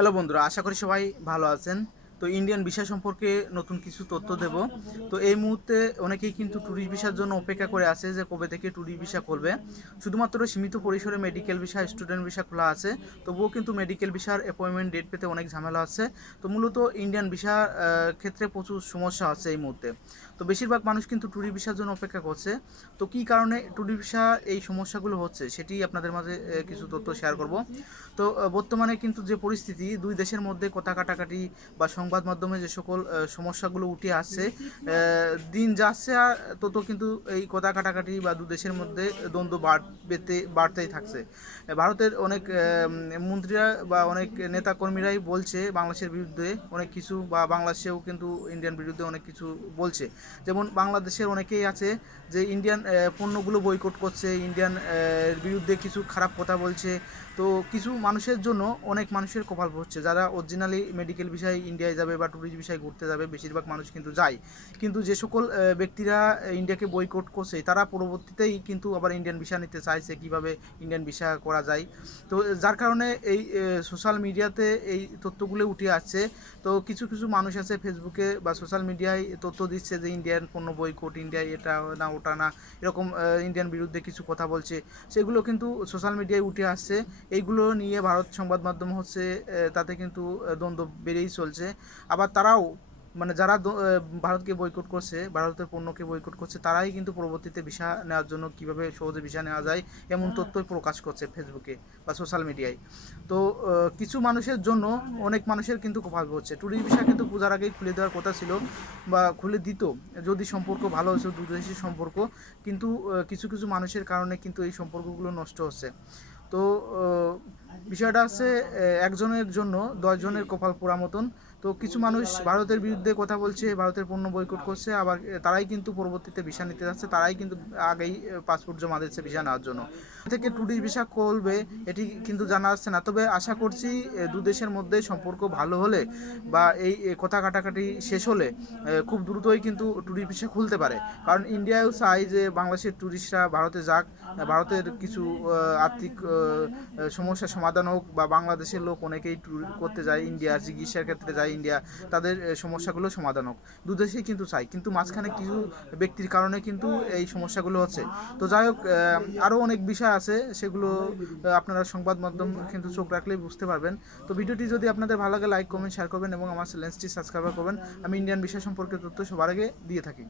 Hello বন্ধুরা, আশা করি সবাই ভালো আছেন। তো ইন্ডিয়ান ভিসা সম্পর্কে নতুন কিছু তথ্য দেব। তো এই মুহূর্তে অনেকেই কিন্তু ট্যুরিস্ট ভিসার জন্য অপেক্ষা করে আছে যে কবে থেকে ট্যুরিস্ট ভিসা খুলবে। শুধুমাত্র সীমিত পরিসরে মেডিকেল ভিসা, স্টুডেন্ট ভিসা খোলা আছে। তবুও কিন্তু মেডিকেল ভিসার অ্যাপয়েন্টমেন্ট ডেট পেতে অনেক ঝামেলা আছে। তো মূলত ইন্ডিয়ান ভিসা ক্ষেত্রে প্রচুর সমস্যা আছে এই মুহূর্তে। তো বেশিরভাগ মানুষ কিন্তু ট্যুরিস্ট ভিসার জন্য অপেক্ষা করছে। তো কী কারণে ট্যুরিস্ট ভিসা এই সমস্যাগুলো হচ্ছে সেটি আপনাদের মাঝে কিছু তথ্য শেয়ার করব। তো বর্তমানে কিন্তু যে পরিস্থিতি, দুই দেশের মধ্যে কথা কাটাকাটি বা সংবাদ মাধ্যমে যে সকল সমস্যাগুলো উঠে আসছে, দিন যাচ্ছে আর তত কিন্তু এই কথা কাটাকাটি বা দু দেশের মধ্যে দ্বন্দ্ব বাড়তেই থাকছে। ভারতের অনেক মন্ত্রীরা বা অনেক নেতাকর্মীরাই বলছে বাংলাদেশের বিরুদ্ধে অনেক কিছু, বা বাংলাদেশেও কিন্তু ইন্ডিয়ান বিরুদ্ধে অনেক কিছু বলছে। যেমন বাংলাদেশের অনেকেই আছে যে ইন্ডিয়ান পণ্যগুলো বয়কট করছে, ইন্ডিয়ান বিরুদ্ধে কিছু খারাপ কথা বলছে। তো কিছু মানুষের জন্য অনেক মানুষের কপাল পড়ছে, যারা অরিজিনালি মেডিকেল বিষয়ে ইন্ডিয়ায় যাবে বা ট্যুরিস্ট বিষয়ে ঘুরতে যাবে, বেশিরভাগ মানুষ কিন্তু যায়। কিন্তু যে সকল ব্যক্তিরা ইন্ডিয়াকে বয়কট করছে, তারা পরবর্তীতেই কিন্তু আবার ইন্ডিয়ান ভিসা নিতে চাইছে, কিভাবে ইন্ডিয়ান ভিসা করা যায়। তো যার কারণে এই সোশ্যাল মিডিয়াতে এই তথ্যগুলো উঠে আসছে। তো কিছু কিছু মানুষ আছে ফেসবুকে বা সোশ্যাল মিডিয়ায় তথ্য দিচ্ছে যে ইন্ডিয়ান পণ্য বয়কট, ইন্ডিয়ায় এটা না ওটা না, এরকম ইন্ডিয়ান বিরুদ্ধে কিছু কথা বলছে। সেগুলো কিন্তু সোশ্যাল মিডিয়ায় উঠে আসছে। এইগুলো নিয়ে ভারত সংবাদ মাধ্যম হচ্ছে তাতে কিন্তু দ্বন্দ্ব বেড়েই চলছে। আবার তারাও, মানে যারা ভারতকে বয়কট করছে, ভারতের পণ্যকে বয়কট করছে, তারাই কিন্তু পরবর্তীতে ভিসা নেওয়ার জন্য কীভাবে সহজে ভিসা নেওয়া যায় এমন তথ্যই প্রকাশ করছে ফেসবুকে বা সোশ্যাল মিডিয়ায়। তো কিছু মানুষের জন্য অনেক মানুষের কিন্তু কপাল হচ্ছে। ট্যুরিস্ট ভিসা কিন্তু পূজার আগেই খুলে দেওয়ার কথা ছিল বা খুলে দিত যদি সম্পর্ক ভালো হতো, দু দেশের সম্পর্ক। কিন্তু কিছু কিছু মানুষের কারণে কিন্তু এই সম্পর্কগুলো নষ্ট হচ্ছে। তো বিষয়টা আছে একজনের জন্য 10 জনের কপাল পোড়া মতন। তো কিছু মানুষ ভারতের বিরুদ্ধে কথা বলছে, ভারতের পণ্য বয়কট করছে, আবার তারাই কিন্তু পরবর্তীতে ভিসা নিতে যাচ্ছে, তারাই কিন্তু আগেই পাসপোর্ট জমা দিচ্ছে ভিসা নেওয়ার জন্য। থেকে ট্যুরিস্ট ভিসা করবে এটি কিন্তু জানা যাচ্ছে না। তবে আশা করছি দু দেশের মধ্যে সম্পর্ক ভালো হলে বা এই কথা কাটাকাটি শেষ হলে খুব দ্রুতই কিন্তু ট্যুরিস্ট ভিসা খুলতে পারে। কারণ ইন্ডিয়াও চায় যে বাংলাদেশের ট্যুরিস্টরা ভারতে যাক, ভারতের কিছু আর্থিক সমস্যার সমাধান হোক, বা বাংলাদেশের লোক অনেকেই ট্যুর করতে যায় ইন্ডিয়া, চিকিৎসার ক্ষেত্রে যায় ইন্ডিয়া, তাদের সমস্যাগুলো সমাধান হোক। দু দেশেই কিন্তু চাই, কিন্তু মাঝখানে কিছু ব্যক্তির কারণে কিন্তু এই সমস্যাগুলো হচ্ছে। তো যাই হোক, আরও অনেক বিষয় আছে, সেগুলো আপনারা সংবাদ মাধ্যম কিন্তু চোখ রাখলেই বুঝতে পারবেন। তো ভিডিওটি যদি আপনাদের ভালো লাগে, লাইক কমেন্ট শেয়ার করবেন এবং আমার চ্যানেলটি সাবস্ক্রাইব করবেন। আমি ইন্ডিয়ান বিষয় সম্পর্কে তথ্য সবার আগে দিয়ে থাকি।